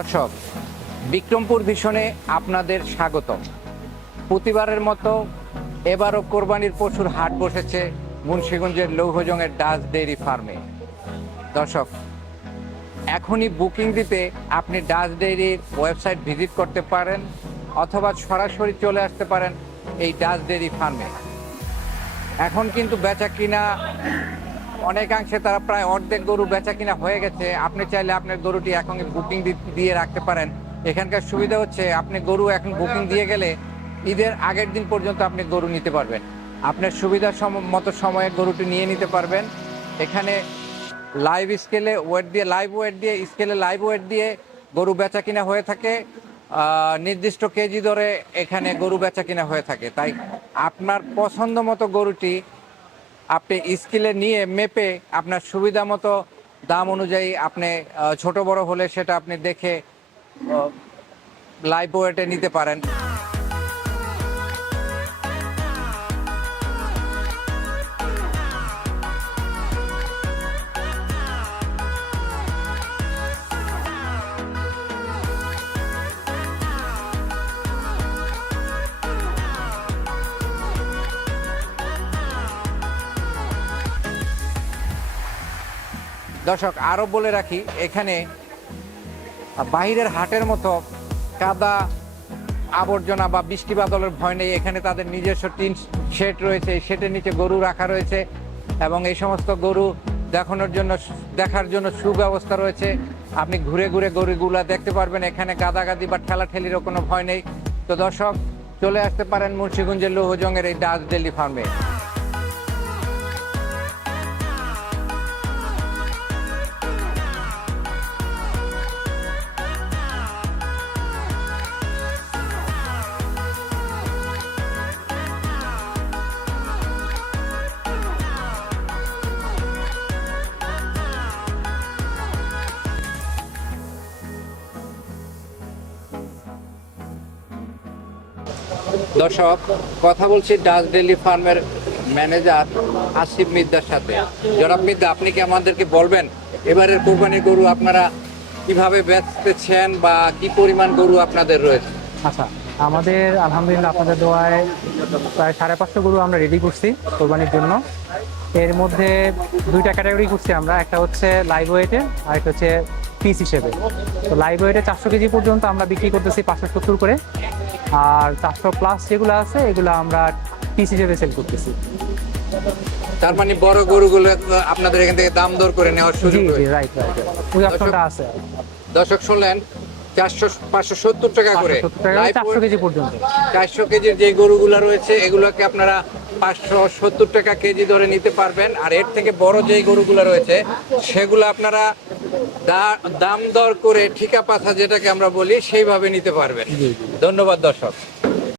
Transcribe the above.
দর্শক, বিক্রমপুর ভীষণে আপনাদের স্বাগত প্রতিবারের মতো এবারও কোরবানির পশুর হাট বসেছে মুন্সিগঞ্জের লৌহজংয়ের ডাচ ডেইরি ফার্মে। দর্শক, এখনই বুকিং দিতে আপনি ডাচ ডেইরির ওয়েবসাইট ভিজিট করতে পারেন অথবা সরাসরি চলে আসতে পারেন এই ডাচ ডেইরি ফার্মে। এখন কিন্তু বেচা কিনা অনেকাংশে তারা প্রায় অর্ধেক গরু বেচা কিনা হয়ে গেছে। আপনি চাইলে আপনার গরুটি এখন বুকিং দিয়ে রাখতে পারেন। এখানকার সুবিধা হচ্ছে, আপনি গরু এখন বুকিং দিয়ে গেলে ঈদের আগের দিন পর্যন্ত আপনি গরু নিতে পারবেন। আপনার সুবিধা মতো সময়ে গরুটি নিয়ে নিতে পারবেন। এখানে লাইভ স্কেলে ওয়েট দিয়ে লাইভ ওয়েট দিয়ে স্কেলে লাইভ ওয়েট দিয়ে গরু বেচা কিনা হয়ে থাকে। নির্দিষ্ট কেজি দরে এখানে গরু বেচা কিনা হয়ে থাকে। তাই আপনার পছন্দ মতো গরুটি আপনি স্কিলে নিয়ে মেপে আপনার সুবিধা মতো দাম অনুযায়ী আপনি ছোট বড় হলে সেটা আপনি দেখে লাইভ ওয়েটে নিতে পারেন। দর্শক, আরও বলে রাখি, এখানে বাহিরের হাটের মতো কাদা আবর্জনা বা বৃষ্টি বাদলের ভয় নেই। এখানে তাদের নিজস্ব টিন শেড রয়েছে শেডের নিচে গরু রাখা রয়েছে এবং এই সমস্ত গরু দেখানোর জন্য, দেখার জন্য সুব্যবস্থা রয়েছে। আপনি ঘুরে ঘুরে গরুগুলা দেখতে পারবেন, এখানে গাদাগাদি বা ঠেলাঠেলিরও কোনো ভয় নেই। তো দর্শক, চলে আসতে পারেন মুন্সিগঞ্জের লৌহজংয়ের এই ডাচ ডেলি ফার্মে। দর্শক, কথা বলছি ডাচ ডেলি ফার্মের ম্যানেজার আসিফ মিদ্দার সাথে। জনাব মিদ্দা, আপনি কি আমাদেরকে বলবেন, এবারের কোরবানি গরু আপনারা কীভাবে বেচতেছেন বা কি পরিমাণ গরু আপনাদের রয়েছে? আচ্ছা আমাদের আলহামদুলিল্লাহ আপনাদের দোয়ায় প্রায় সাড়ে পাঁচশো গরু আমরা রেডি করছি কোরবানির জন্য। এর মধ্যে দুইটা ক্যাটাগরি করছি আমরা, একটা হচ্ছে লাইভ ওয়েটে আর একটা হচ্ছে পিস হিসেবে। তো লাইভ ওয়েটে চারশো কেজি পর্যন্ত আমরা বিক্রি করতেছি পাঁচশো সত্তর করে। আর চারশো প্লাস যেগুলো আছে এগুলো আমরা পিস হিসেবে সেল করতেছি। তার মানে বড় গরুগুলো আপনাদের এখান থেকে দাম দর করে নেওয়ার সুযোগ রাইট রাইট ওই অপশনটা আছে। দর্শক শুনলেন চারশো পাঁচশো সত্তর টাকা করে চারশো কেজি পর্যন্ত। চারশো কেজির যে গরুগুলো রয়েছে এগুলোকে আপনারা পাঁচশো সত্তর টাকা কেজি ধরে নিতে পারবেন। আর এর থেকে বড় যেই গরুগুলো রয়েছে সেগুলো আপনারা দাম দর করে ঠিকা পাথা যেটাকে আমরা বলি সেইভাবে নিতে পারবেন। ধন্যবাদ দর্শক।